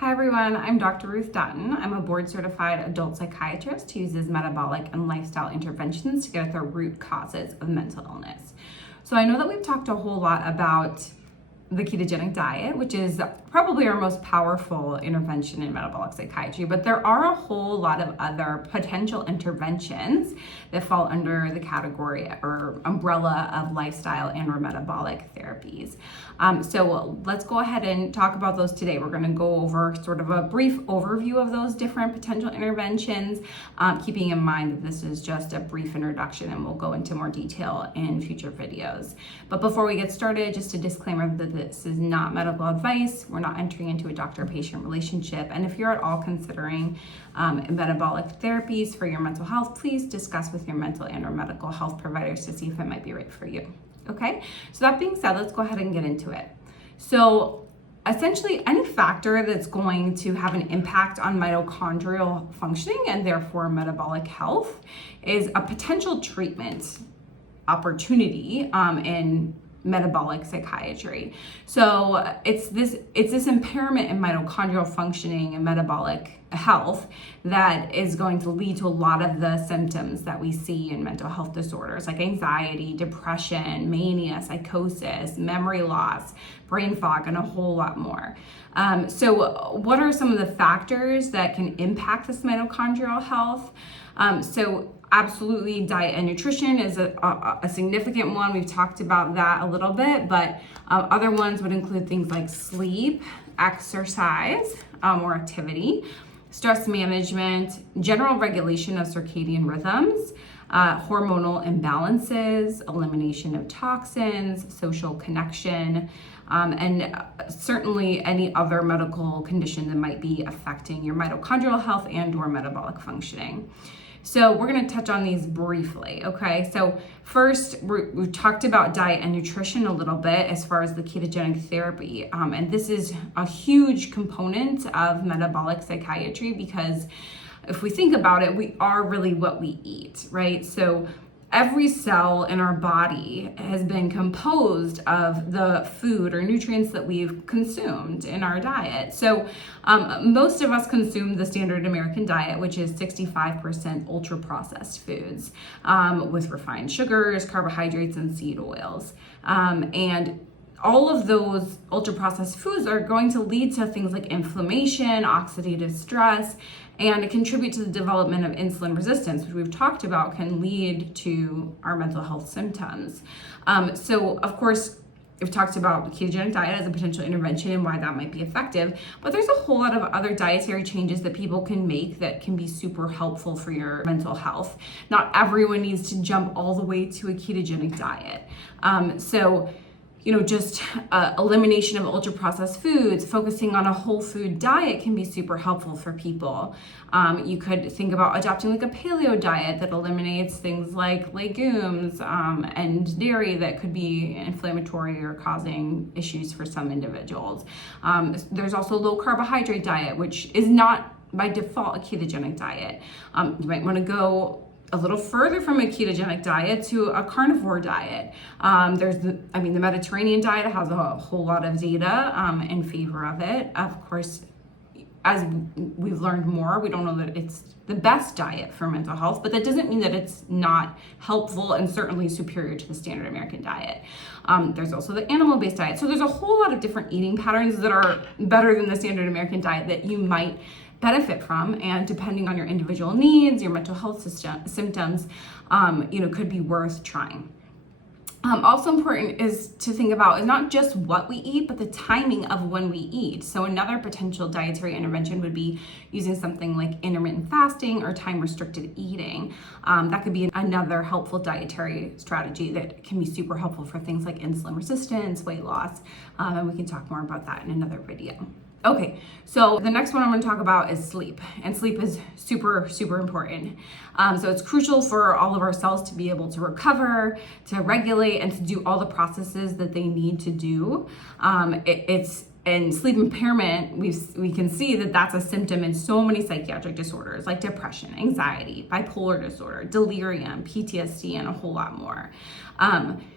Hi everyone, I'm Dr. Ruth Dutton. I'm a board certified adult psychiatrist who uses metabolic and lifestyle interventions to get at the root causes of mental illness. So I know that we've talked a whole lot about the ketogenic diet, which is probably our most powerful intervention in metabolic psychiatry, but there are a whole lot of other potential interventions that fall under the category or umbrella of lifestyle and or metabolic therapies. So let's go ahead and talk about those today. We're going to go over sort of a brief overview of those different potential interventions, keeping in mind that this is just a brief introduction and we'll go into more detail in future videos. But before we get started, just a disclaimer that this is not medical advice. We're not entering into a doctor-patient relationship. And if you're at all considering metabolic therapies for your mental health, please discuss with your mental and or medical health providers to see if it might be right for you. Okay, so that being said, let's go ahead and get into it. So essentially, any factor that's going to have an impact on mitochondrial functioning and therefore metabolic health is a potential treatment opportunity in metabolic psychiatry. So it's this impairment in mitochondrial functioning and metabolic health that is going to lead to a lot of the symptoms that we see in mental health disorders like anxiety, depression, mania, psychosis, memory loss, brain fog, and a whole lot more. So what are some of the factors that can impact this mitochondrial health? So absolutely, diet and nutrition is a significant one. We've talked about that a little bit, but other ones would include things like sleep, exercise or activity, stress management, general regulation of circadian rhythms, hormonal imbalances, elimination of toxins, social connection, and certainly any other medical condition that might be affecting your mitochondrial health and or metabolic functioning. So we're going to touch on these briefly, okay? So first, we talked about diet and nutrition a little bit as far as the ketogenic therapy. And this is a huge component of metabolic psychiatry because if we think about it, we are really what we eat, right? So every cell in our body has been composed of the food or nutrients that we've consumed in our diet. So most of us consume the standard American diet, which is 65% ultra processed foods with refined sugars, carbohydrates, and seed oils. And all of those ultra processed foods are going to lead to things like inflammation, oxidative stress, and contribute to the development of insulin resistance, which we've talked about can lead to our mental health symptoms. So of course, we've talked about the ketogenic diet as a potential intervention and why that might be effective, but there's a whole lot of other dietary changes that people can make that can be super helpful for your mental health. Not everyone needs to jump all the way to a ketogenic diet. Just elimination of ultra processed foods, focusing on a whole food diet can be super helpful for people. You could think about adopting like a paleo diet that eliminates things like legumes and dairy that could be inflammatory or causing issues for some individuals. There's also low carbohydrate diet, which is not by default a ketogenic diet. You might want to go a little further from a ketogenic diet to a carnivore diet. The Mediterranean diet has a whole lot of data in favor of it. Of course, as we've learned more, we don't know that it's the best diet for mental health, but that doesn't mean that it's not helpful and certainly superior to the standard American diet. There's also the animal-based diet. So there's a whole lot of different eating patterns that are better than the standard American diet that you might benefit from, and depending on your individual needs, your mental health symptoms, could be worth trying. Also important is to think about is not just what we eat, but the timing of when we eat. So another potential dietary intervention would be using something like intermittent fasting or time-restricted eating. That could be another helpful dietary strategy that can be super helpful for things like insulin resistance, weight loss, and we can talk more about that in another video. Okay, so the next one I'm going to talk about is sleep, and sleep is super, super important. So it's crucial for all of our cells to be able to recover, to regulate, and to do all the processes that they need to do. And sleep impairment, we can see that that's a symptom in so many psychiatric disorders like depression, anxiety, bipolar disorder, delirium, PTSD, and a whole lot more.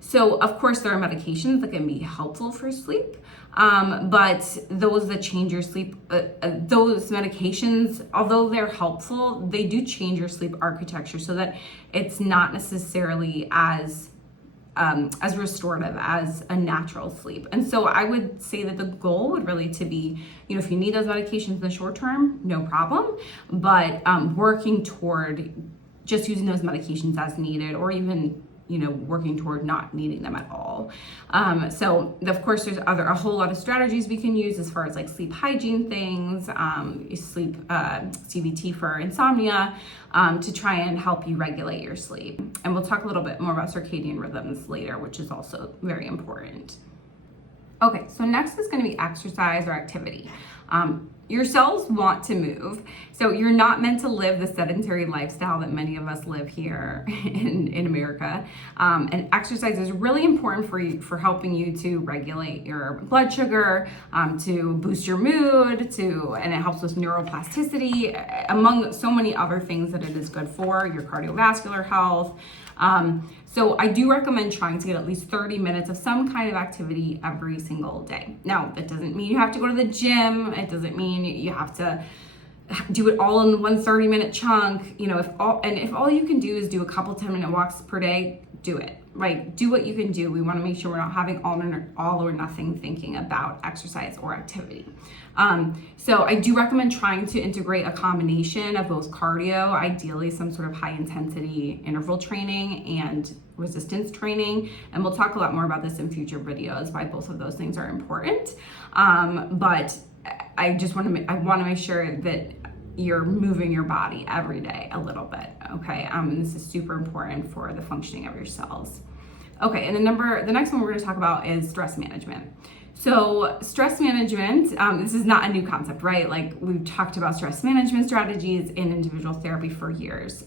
So of course there are medications that can be helpful for sleep. But those that change your sleep, those medications, although they're helpful, they do change your sleep architecture so that it's not necessarily as restorative as a natural sleep. And so I would say that the goal would really to be, if you need those medications in the short term, no problem, but working toward just using those medications as needed, or even working toward not needing them at all. So of course there's a whole lot of strategies we can use as far as like sleep hygiene things, sleep CBT for insomnia, to try and help you regulate your sleep. And we'll talk a little bit more about circadian rhythms later, which is also very important. Okay, so next is going to be exercise or activity. Your cells want to move, so you're not meant to live the sedentary lifestyle that many of us live here in America. And exercise is really important for helping you to regulate your blood sugar, to boost your mood, and it helps with neuroplasticity, among so many other things that it is good for, your cardiovascular health. So I do recommend trying to get at least 30 minutes of some kind of activity every single day. Now, that doesn't mean you have to go to the gym. It doesn't mean you have to do it all in one 30-minute chunk. If all you can do is do a couple 10-minute walks per day, do it, right? Do what you can do. We want to make sure we're not having all or nothing thinking about exercise or activity. So I do recommend trying to integrate a combination of both cardio, ideally some sort of high intensity interval training, and resistance training. And we'll talk a lot more about this in future videos, why both of those things are important. But I want to make sure that you're moving your body every day a little bit, okay? And this is super important for the functioning of your cells. Okay, and the next one we're going to talk about is stress management. So stress management, this is not a new concept, right? Like, we've talked about stress management strategies in individual therapy for years.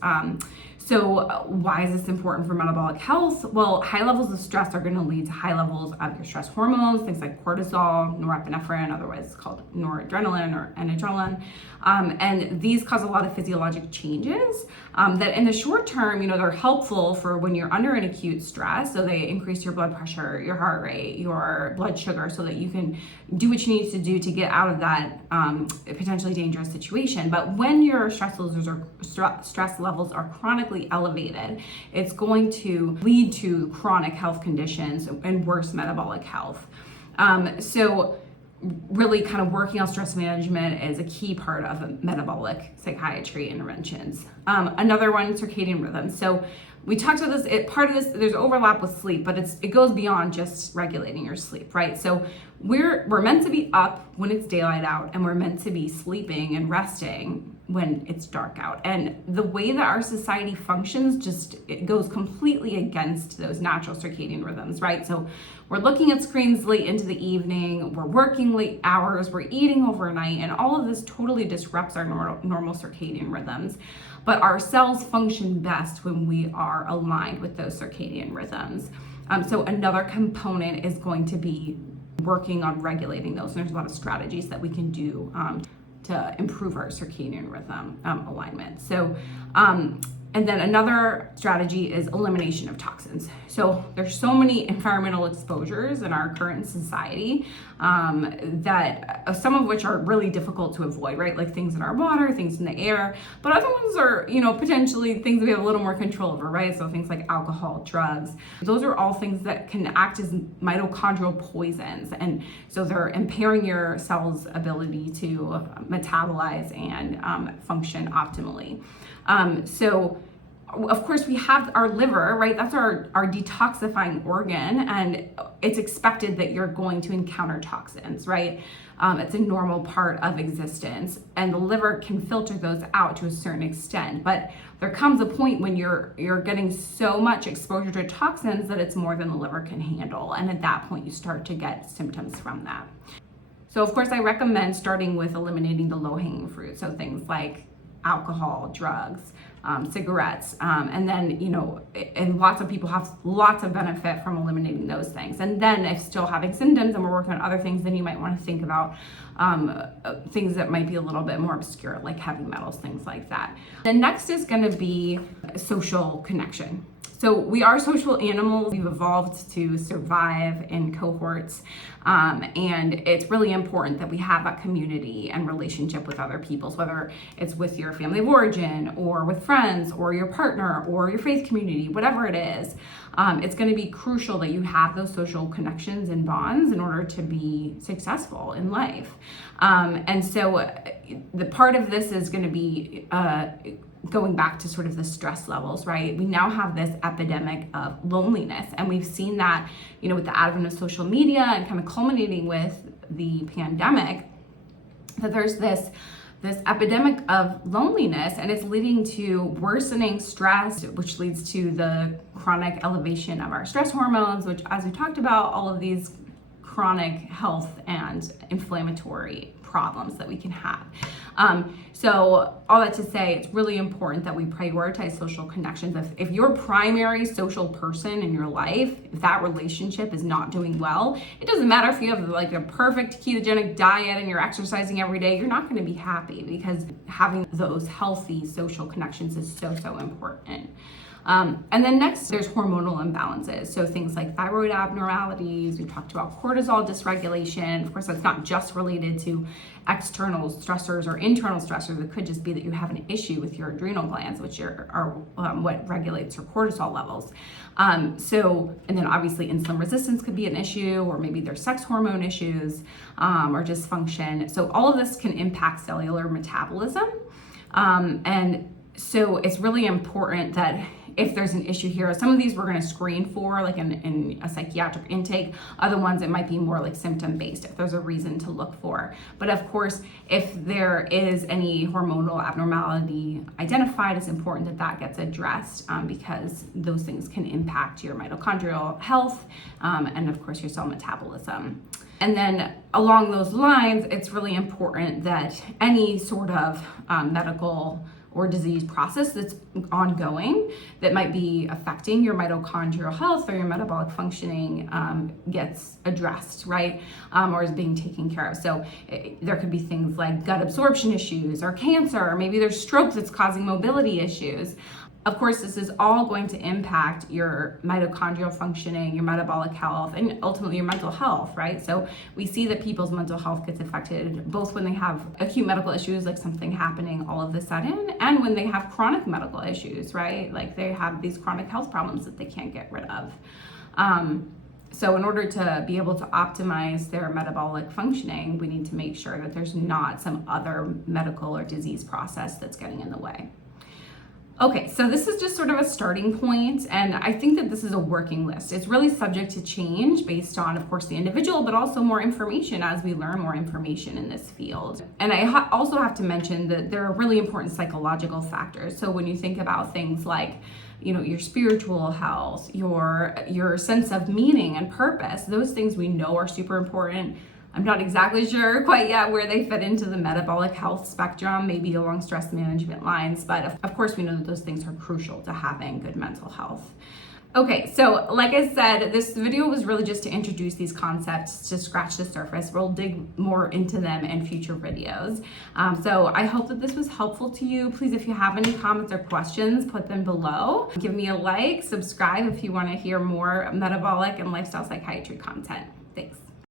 So why is this important for metabolic health? Well, high levels of stress are going to lead to high levels of your stress hormones, things like cortisol, norepinephrine, otherwise called noradrenaline or adrenaline. And these cause a lot of physiologic changes that in the short term, they're helpful for when you're under an acute stress. So they increase your blood pressure, your heart rate, your blood sugar, so that you can do what you need to do to get out of that potentially dangerous situation. But when your stress levels are chronically elevated, it's going to lead to chronic health conditions and worse metabolic health. So really kind of working on stress management is a key part of metabolic psychiatry interventions. Another one, circadian rhythm. So we talked about this, part of this, there's overlap with sleep, but it goes beyond just regulating your sleep, right? So we're meant to be up when it's daylight out, and we're meant to be sleeping and resting when it's dark out. And the way that our society functions it goes completely against those natural circadian rhythms, right? So we're looking at screens late into the evening, we're working late hours, we're eating overnight, and all of this totally disrupts our normal circadian rhythms. But our cells function best when we are aligned with those circadian rhythms. So another component is going to be working on regulating those. And there's a lot of strategies that we can do to improve our circadian rhythm alignment. So, and then another strategy is elimination of toxins. So there's so many environmental exposures in our current society that some of which are really difficult to avoid, right? Like things in our water, things in the air, but other ones are, potentially things that we have a little more control over, right? So things like alcohol, drugs, those are all things that can act as mitochondrial poisons. And so they're impairing your cell's ability to metabolize and function optimally. So of course we have our liver, right? That's our detoxifying organ, and it's expected that you're going to encounter toxins, right? It's a normal part of existence, and the liver can filter those out to a certain extent, but there comes a point when you're getting so much exposure to toxins that it's more than the liver can handle, and at that point you start to get symptoms from that. So of course I recommend starting with eliminating the low-hanging fruit, so things like alcohol, drugs, cigarettes, and then, and lots of people have lots of benefit from eliminating those things. And then if still having symptoms and we're working on other things, then you might want to think about things that might be a little bit more obscure, like heavy metals, things like that. The next is going to be social connection. So we are social animals. We've evolved to survive in cohorts. And it's really important that we have that community and relationship with other people, so whether it's with your family of origin or with friends or your partner or your faith community, whatever it is. It's going to be crucial that you have those social connections and bonds in order to be successful in life. And so the part of this is going to be going back to sort of the stress levels, right? We now have this epidemic of loneliness, and we've seen that, with the advent of social media and kind of culminating with the pandemic, that there's this epidemic of loneliness, and it's leading to worsening stress, which leads to the chronic elevation of our stress hormones, which, as we talked about, all of these chronic health and inflammatory problems that we can have. So all that to say, it's really important that we prioritize social connections. If your primary social person in your life, if that relationship is not doing well, it doesn't matter if you have like a perfect ketogenic diet and you're exercising every day, you're not going to be happy, because having those healthy social connections is so important. And then next, there's hormonal imbalances. So things like thyroid abnormalities, we talked about cortisol dysregulation. Of course, that's not just related to external stressors or internal stressors. It could just be that you have an issue with your adrenal glands, which are what regulates your cortisol levels. And then obviously insulin resistance could be an issue, or maybe there's sex hormone issues, or dysfunction. So all of this can impact cellular metabolism. And so it's really important that if there's an issue here, some of these we're going to screen for, like in a psychiatric intake. Other ones, it might be more like symptom based if there's a reason to look for. But of course, if there is any hormonal abnormality identified, it's important that that gets addressed, because those things can impact your mitochondrial health, and of course your cell metabolism. And then along those lines, it's really important that any sort of medical or disease process that's ongoing that might be affecting your mitochondrial health or your metabolic functioning gets addressed, right? Or is being taken care of. So there could be things like gut absorption issues or cancer, or maybe there's stroke that's causing mobility issues. Of course, this is all going to impact your mitochondrial functioning, your metabolic health, and ultimately your mental health, right? So we see that people's mental health gets affected both when they have acute medical issues, like something happening all of a sudden, and when they have chronic medical issues, right? Like they have these chronic health problems that they can't get rid of. So in order to be able to optimize their metabolic functioning, we need to make sure that there's not some other medical or disease process that's getting in the way. Okay, so this is just sort of a starting point, and I think that this is a working list. It's really subject to change based on, of course, the individual, but also more information as we learn more information in this field. And I also have to mention that there are really important psychological factors. So when you think about things like, your spiritual health, your sense of meaning and purpose, those things we know are super important. I'm not exactly sure quite yet where they fit into the metabolic health spectrum, maybe along stress management lines, but of course we know that those things are crucial to having good mental health. Okay, so like I said, this video was really just to introduce these concepts, to scratch the surface. We'll dig more into them in future videos. So I hope that this was helpful to you. Please, if you have any comments or questions, put them below. Give me a like, subscribe if you want to hear more metabolic and lifestyle psychiatry content.